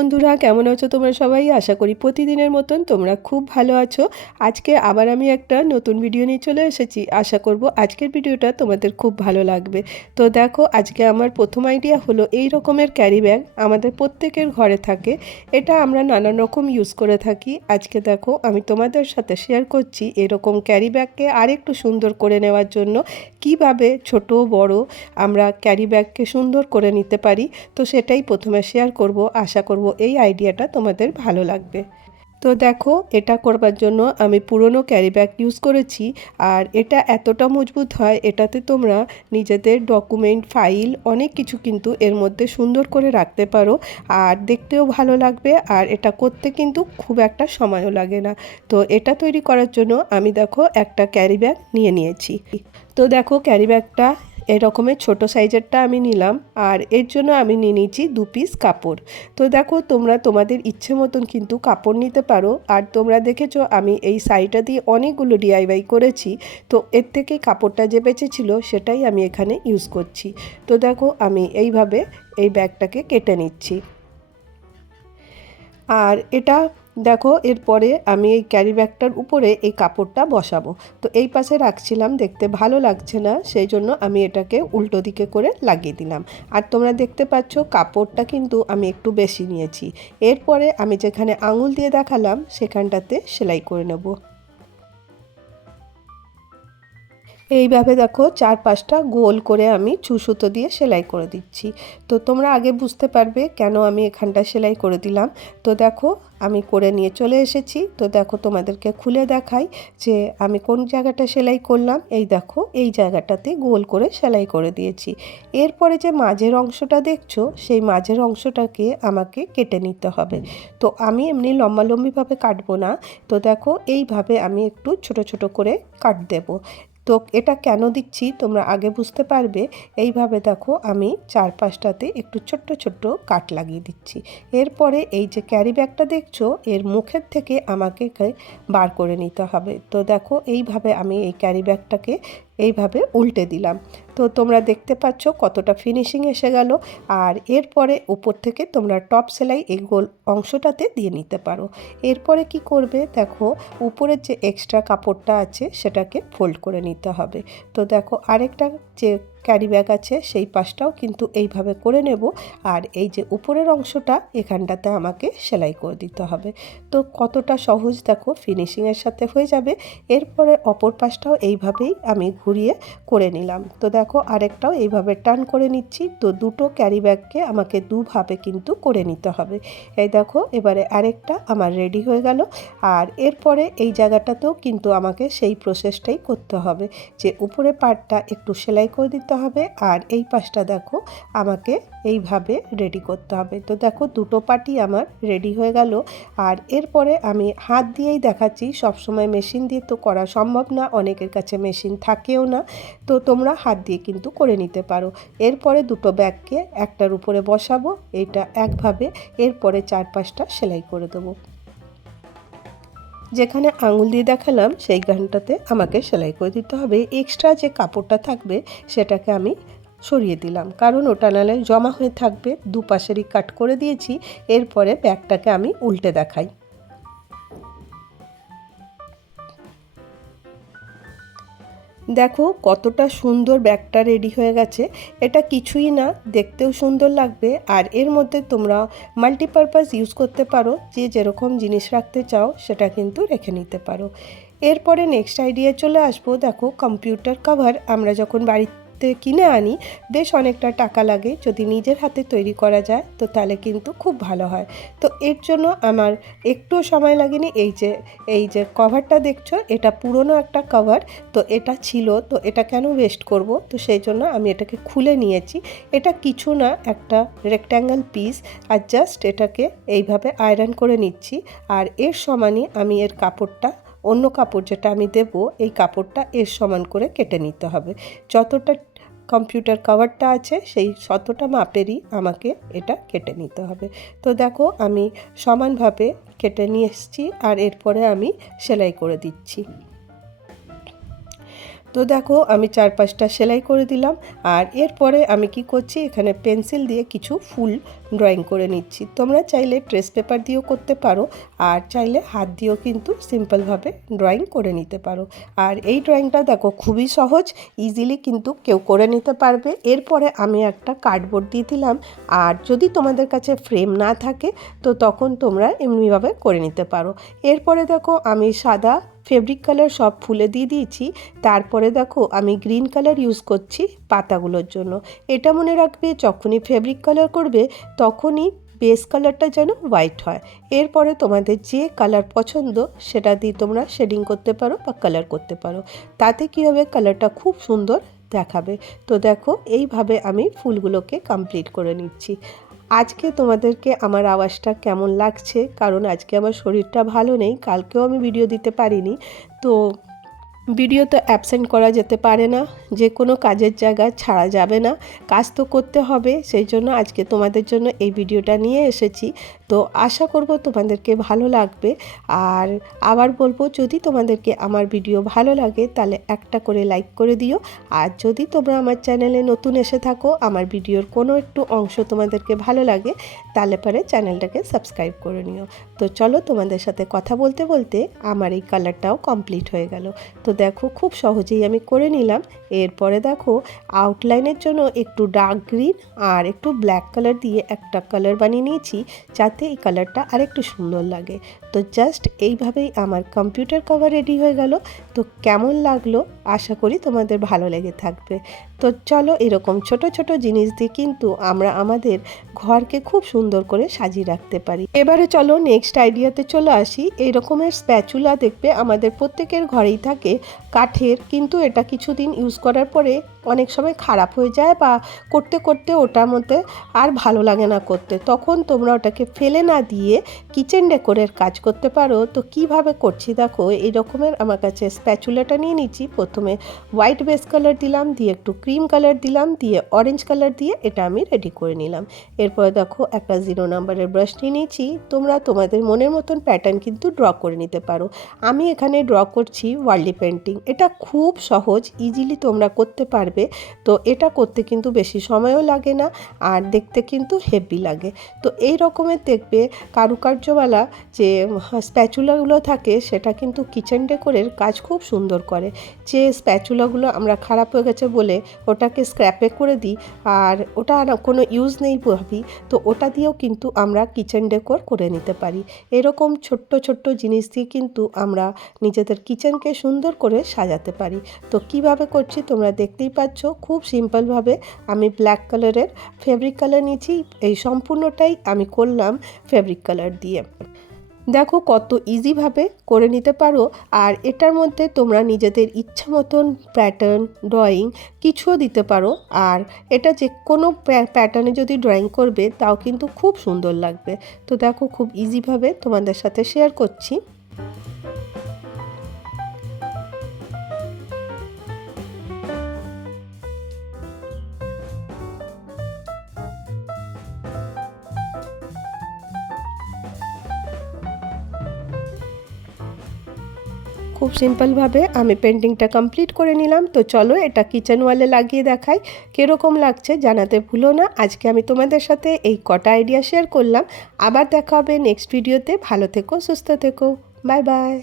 বন্ধুরা, কেমন আছো তোমরা সবাই? আশা করি প্রতিদিনের মতন তোমরা খুব ভালো আছো। আজকে আবার আমি একটা নতুন ভিডিও নিয়ে চলে এসেছি। আশা করব আজকের ভিডিওটা তোমাদের খুব ভালো লাগবে। তো দেখো, আজকে আমার প্রথম আইডিয়া হলো এই রকমের ক্যারি ব্যাগ আমাদের প্রত্যেকের ঘরে থাকে। এটা আমরা নানান রকম ইউজ করে থাকি। আজকে দেখো, আমি তোমাদের সাথে শেয়ার করছি এরকম ক্যারি ব্যাগকে আরেকটু সুন্দর করে নেওয়ার জন্য। কীভাবে ছোট, বড় আমরা ক্যারি ব্যাগকে সুন্দর করে নিতে পারি? তো সেটাই প্রথমে শেয়ার করব। আশা করব এই আইডিয়াটা তোমাদের ভালো লাগবে। তো দেখো, এটা করবার জন্য আমি পুরনো ক্যারি ব্যাগ ইউজ করেছি আর এটা এতটা মজবুত হয়, এটাতে তোমরা নিজেদের ডকুমেন্ট, ফাইল, অনেক কিছু কিন্তু এর মধ্যে সুন্দর করে রাখতে পারো আর দেখতেও ভালো লাগবে আর এটা করতে কিন্তু খুব একটা সময়ও লাগে না। তো এটা তৈরি করার জন্য আমি দেখো একটা ক্যারি ব্যাগ নিয়ে নিয়েছি। তো দেখো, ক্যারি ব্যাগটা এরকমের ছোট সাইজেরটা আমি নিলাম আর এর জন্য আমি নিয়ে নিয়েছি দু পিস কাপড়। তো দেখো, তোমরা তোমাদের ইচ্ছে মতন কিন্তু কাপড় নিতে পারো আর তোমরা দেখেছ আমি এই শাড়িটা দিয়ে অনেকগুলো ডিআইওয়াই করেছি। তো এর থেকে কাপড়টা যে বেঁচেছিল সেটাই আমি এখানে ইউজ করছি। তো দেখো, আমি এইভাবে এই ব্যাগটাকে কেটে নিচ্ছি। আর এটা দেখো, এরপরে আমি এই ক্যারি ব্যাগটার উপরে এই কাপড়টা বসাবো। তো এই পাশে রাখছিলাম, দেখতে ভালো লাগছে না, সেই জন্য আমি এটাকে উল্টো দিকে করে লাগিয়ে দিলাম। আর তোমরা দেখতে পাচ্ছ, কাপড়টা কিন্তু আমি একটু বেশি নিয়েছি। এরপরে আমি যেখানে আঙুল দিয়ে দেখালাম, সেখানটাতে সেলাই করে নেব। এইভাবে দেখো চার পাঁচটা গোল করে আমি সুতো দিয়ে সেলাই করে দিচ্ছি। তো তোমরা আগে বুঝতে পারবে কেন আমি এখানটা সেলাই করে দিলাম। তো দেখো আমি করে নিয়ে চলে এসেছি। তো দেখো তোমাদেরকে খুলে দেখাই যে আমি কোন জায়গাটা সেলাই করলাম। এই দেখো, এই জায়গাটাতে গোল করে সেলাই করে দিয়েছি। এরপরে যে মাঝের অংশটা দেখছ, সেই মাঝের অংশটাকে আমাকে কেটে নিতে হবে। তো আমি এমনি লম্বালম্বিভাবে কাটবো না। তো দেখো এইভাবে আমি একটু ছোট ছোট করে কাট দেবো। তো এটা কেন দিচ্ছি তোমরা আগে বুঝতে পারবে। এইভাবে দেখো আমি চার পাঁচটাতে একটু ছোট্ট ছোট্ট কাট লাগিয়ে দিচ্ছি। এরপরে এই যে ক্যারি ব্যাগটা দেখছ, এর মুখের থেকে আমাকে বার করে নিতে হবে। তো দেখো এইভাবে আমি এই ক্যারি ব্যাগটাকে এইভাবে উল্টে দিলাম। তো তোমরা দেখতে পাচ্ছ কতটা ফিনিশিং এসে গেল। আর এরপরে উপর থেকে তোমরা টপ সেলাই এই গোল অংশটাতে দিয়ে নিতে পারো। এরপরে কি করবে? দেখো, উপরের যে এক্সট্রা কাপড়টা আছে সেটাকে ফোল্ড করে নিতে হবে। তো দেখো, আরেকটা যে ক্যারি ব্যাগ আছে, সেই পাশটাও কিন্তু এইভাবে করে নেব। আর এই যে উপরের অংশটা, এখানটাতে আমাকে সেলাই করে দিতে হবে। তো কতটা সহজ দেখো ফিনিশিংয়ের সাথে হয়ে যাবে। এরপরে অপর পাশটাও এইভাবেই আমি ঘুরিয়ে করে নিলাম। তো দেখো, আরেকটাও এইভাবে টার্ন করে নিচ্ছি। তো দুটো ক্যারি ব্যাগকে আমাকে দুভাবে কিন্তু করে নিতে হবে। এই দেখো, এবারে আরেকটা আমার রেডি হয়ে গেল। আর এরপরে এই জায়গাটাতেও কিন্তু আমাকে সেই প্রসেসটাই করতে হবে যে উপরে পার্টটা একটু সেলাই করে দিতে করতে হবে আর এই পাশটা দেখো আমাকে এইভাবে রেডি করতে হবে। তো দেখো দুটো পাটি আমার রেডি হয়ে গেল আর এরপরে আমি হাত দিয়েই দেখাচ্ছি, সবসময় মেশিন দিয়ে তো করা সম্ভব না, অনেকের কাছে মেশিন থাকেও না। তো তোমরা হাত দিয়ে কিন্তু করে নিতে পারো। এরপরে দুটো ব্যাগকে একটার উপরে বসাবো, এটা একভাবে, এরপরে চার পাঁচটা সেলাই করে দেবো। যেখানে আঙুল দিয়ে দেখালাম, সেই গানটাতে আমাকে সেলাই করে দিতে হবে। এক্সট্রা যে কাপড়টা থাকবে, সেটাকে আমি সরিয়ে দিলাম। কারণ ওটা নালে জমা হয়ে থাকবে, দুপাশেরই কাট করে দিয়েছি। এরপরে ব্যাগটাকে আমি উল্টে দেখাই। দেখো কতটা সুন্দর ব্যাগটা রেডি হয়ে গেছে। এটা কিছুই না, দেখতেও সুন্দর লাগবে। আর এর মধ্যে তোমরা মাল্টিপারপাস ইউজ করতে পারো, যে যেরকম জিনিস রাখতে চাও সেটা কিন্তু রেখে নিতে পারো। এরপরে নেক্সট আইডিয়া চলে আসব। দেখো কম্পিউটার কভার আমরা যখন বাড়িতে কিনে আনি, বেশ অনেকটা টাকা লাগে। যদি নিজের হাতে তৈরি করা যায়, তো তাহলে কিন্তু খুব ভালো হয়। তো এর জন্য আমার একটুও সময় লাগেনি। এই যে এই যে কভারটা দেখছ, এটা পুরনো একটা কভার তো এটা ছিল, তো এটা কেন ওয়েস্ট করব? তো সেই জন্য আমি এটাকে খুলে নিয়েছি। এটা কিছু না, একটা রেক্ট্যাঙ্গেল পিস আর জাস্ট এটাকে এইভাবে আয়রন করে নিচ্ছি। আর এর সমানই আমি এর কাপড়টা, অন্য কাপড় যেটা আমি দেব, এই কাপড়টা এর সমান করে কেটে নিতে হবে। যতটা কম্পিউটার কভারটা আছে, সেই শতটা মাপেরই আমাকে এটা কেটে নিতে হবে। তো দেখো, আমি সমানভাবে কেটে নিয়ে এসেছি আর এরপরে আমি সেলাই করে দিচ্ছি। তো দেখো, আমি চার পাঁচটা সেলাই করে দিলাম। আর এরপরে আমি কি করছি, এখানে পেন্সিল দিয়ে কিছু ফুল ড্রয়িং করে নিচ্ছি। তোমরা চাইলে ট্রেস পেপার দিয়েও করতে পারো, আর চাইলে হাত দিয়েও কিন্তু সিম্পলভাবে ড্রয়িং করে নিতে পারো। আর এই ড্রয়িংটা দেখো, খুবই সহজ, ইজিলি কিন্তু কেউ করে নিতে পারবে। এরপরে আমি একটা কার্ডবোর্ড দিয়ে দিলাম। আর যদি তোমাদের কাছে ফ্রেম না থাকে, তো তখন তোমরা এমনিভাবে করে নিতে পারো। এরপরে দেখো, আমি সাদা ফেব্রিক কালার সব ফুলে দিয়ে দিয়েছি। তারপরে দেখো আমি গ্রিন কালার ইউজ করছি পাতাগুলোর জন্য। এটা মনে রাখবে যখনই ফেব্রিক কালার করবে তখনই বেস কালারটা যেন হোয়াইট হয়। এরপরে তোমাদের যে কালার পছন্দ সেটা দিয়ে তোমরা শেডিং করতে পারো বা কালার করতে পারো। তাতে কী হবে কালারটা খুব সুন্দর দেখাবে। তো দেখো এইভাবে আমি ফুলগুলোকে কমপ্লিট করে নিচ্ছি। আজকে তোমাদেরকে আমার আওয়াজটা কেমন লাগছে? কারণ আজকে আমার শরীরটা ভালো নেই, কালকেও আমি ভিডিও দিতে পারিনি। তো ভিডিও তো অ্যাবসেন্ট করা যেতে পারে না, যে কোনো কাজের জায়গা ছাড়া যাবে না। কাজ তো করতে হবে, সেই জন্য আজকে তোমাদের জন্য এই ভিডিওটা নিয়ে এসেছি। তো আশা করব তোমাদেরকে ভালো লাগবে। আর আবার বলব, যদি তোমাদেরকে আমার ভিডিও ভালো লাগে, তাহলে একটা করে লাইক করে দিও। আর যদি তোমরা আমার চ্যানেলে নতুন এসে থাকো, আমার ভিডিওর কোনো একটু অংশ তোমাদেরকে ভালো লাগে, তাহলে পরে চ্যানেলটাকে সাবস্ক্রাইব করে নিও। তো চলো তোমাদের সাথে কথা বলতে বলতে আমার এই কালারটাও কমপ্লিট হয়ে গেল। তো দেখো, খুব সহজেই আমি করে নিলাম। এরপরে দেখো আউটলাইনের জন্য একটু ডার্ক গ্রিন আর একটু ব্ল্যাক কালার দিয়ে একটা কালার বানিয়ে নিয়েছি, যাতে এই কালারটা আরেকটু সুন্দর লাগে। তো জাস্ট এইভাবেই আমার কম্পিউটার কভার রেডি হয়ে গেল। তো কেমন লাগল? আশা করি তোমাদের ভালো লেগে থাকবে। তো চলো এরকম ছোট ছোট জিনিস দিয়ে কিন্তু আমরা আমাদের ঘরকে খুব সুন্দর করে সাজিয়ে রাখতে পারি। এবারে চলো নেক্সট আইডিয়াতে চলে আসি। এই রকমের স্প্যাচুলা দেখবে আমাদের প্রত্যেকের ঘরেই থাকে। কাঠের কিন্তু এটা কিছুদিন ইউজ করার পরে অনেক সময় খারাপ হয়ে যায় বা করতে করতে ওটার মধ্যে আর ভালো লাগে না করতে। তখন তোমরা ওটাকে ফেলে না দিয়ে কিচেন ডেকোরের কাজ করতে পারো। তো কীভাবে করছি দেখো? এই রকমের আমার কাছে স্প্যাচুলাটা নিয়ে নিচ্ছি। প্রথমে হোয়াইট বেস কালার দিলাম, দিয়ে একটু ক্রিম কালার দিলাম, দিয়ে অরেঞ্জ কালার দিয়ে এটা আমি রেডি করে নিলাম। এরপরে দেখো একটা জিরো নাম্বারের ব্রাশ নিয়ে নিয়েছি তোমরা তোমাদের মনের মতন প্যাটার্ন কিন্তু ড্র করে নিতে পারো। আমি এখানে ড্র করছি ওয়ার্ল্ডলি পেন্টিং এটা খুব সহজ ইজিলি তোমরা করতে পারবে। তো এটা করতে কিন্তু বেশি সময়ও লাগে না, আর দেখতে কিন্তু হেভি লাগে। তো এই রকমের দেখবে কারুকার্যওয়ালা যে স্প্যাচুলাগুলো থাকে, সেটা কিন্তু কিচেন ডেকোরের কাজ খুব সুন্দর করে। যে স্প্যাচুলাগুলো আমরা খারাপ হয়ে গেছে বলে ওটাকে স্ক্র্যাপে করে দিই, আর ওটা কোনো ইউজ নেই ভাবি, তো ওটা দিয়েও কিন্তু আমরা কিচেন ডেকোর করে নিতে পারি। এরকম ছোট্ট ছোট্ট জিনিস দিয়ে কিন্তু আমরা নিজেদের কিচেনকে সুন্দর করে সাজাতে পারি। তো কীভাবে করছি তোমরা দেখতেই পাচ্ছ, খুব সিম্পলভাবে আমি ব্ল্যাক কালারের ফেব্রিক কালার নিয়েছি, এই সম্পূর্ণটাই আমি করলাম ফেব্রিক কালার দিয়ে। দেখো কত ইজিভাবে করে নিতে পারো। আর এটার মধ্যে তোমরা নিজেদের ইচ্ছা মতন প্যাটার্ন ড্রয়িং কিছুও দিতে পারো। আর এটা যে কোনো প্যাটার্নে যদি ড্রয়িং করবে, তাও কিন্তু খুব সুন্দর লাগবে। তো দেখো খুব ইজিভাবে তোমাদের সাথে শেয়ার করছি। খুব সিম্পলভাবে আমি পেন্টিংটা কমপ্লিট করে নিলাম। তো চলো এটা কিচেন ওয়ালে লাগিয়ে দেখাই। কীরকম লাগছে জানাতে ভুলো না। আজকে আমি তোমাদের সাথে এই কটা আইডিয়া শেয়ার করলাম। আবার দেখা হবে নেক্সট ভিডিওতে ভালো থেকো, সুস্থ থেকো। Bye bye